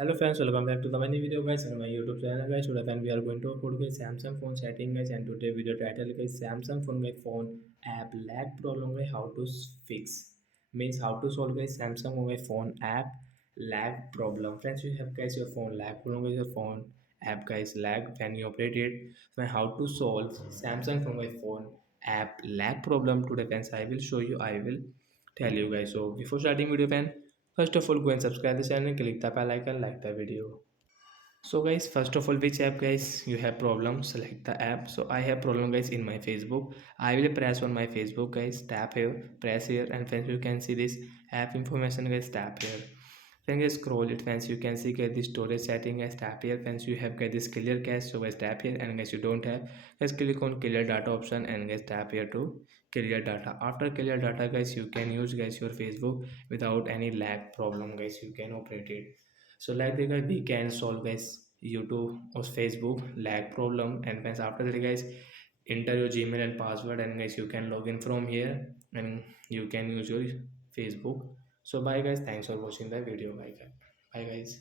Hello friends, welcome back to the many video guys on my YouTube channel guys. Today friend we are going to upload guys Samsung phone setting guys, and today video title guys Samsung phone guys phone app lag problem guys how to fix, means how to solve guys Samsung mobile phone app lag problem. Friends, you have guys your phone lag problem with your phone app guys lag when you operate it. So how to solve Samsung phone mobile phone app lag problem today friends, I will show you, I will tell you guys. So before starting video fan, first of all go and subscribe the channel, click the bell icon, like the video. So guys, first of all, which app guys you have problem, select the app. So I have problem guys in my Facebook. I will press on my Facebook guys, tap here, press here, and friends you can see this app information guys, tap here. Then guys scroll it friends, you can see get the storage setting guys, tap here. Friends you have get this clear cache, so guys tap here, and guys you don't have, guys click on clear data option and guys tap here to clear data. After clear data guys, you can use guys your Facebook without any lag problem guys, you can operate it. So like that guys, we can solve guys YouTube or Facebook lag problem. And guys after that guys, enter your Gmail and password, and guys you can log in from here and you can use your Facebook. So bye guys, thanks for watching the video. Bye guys. Bye guys.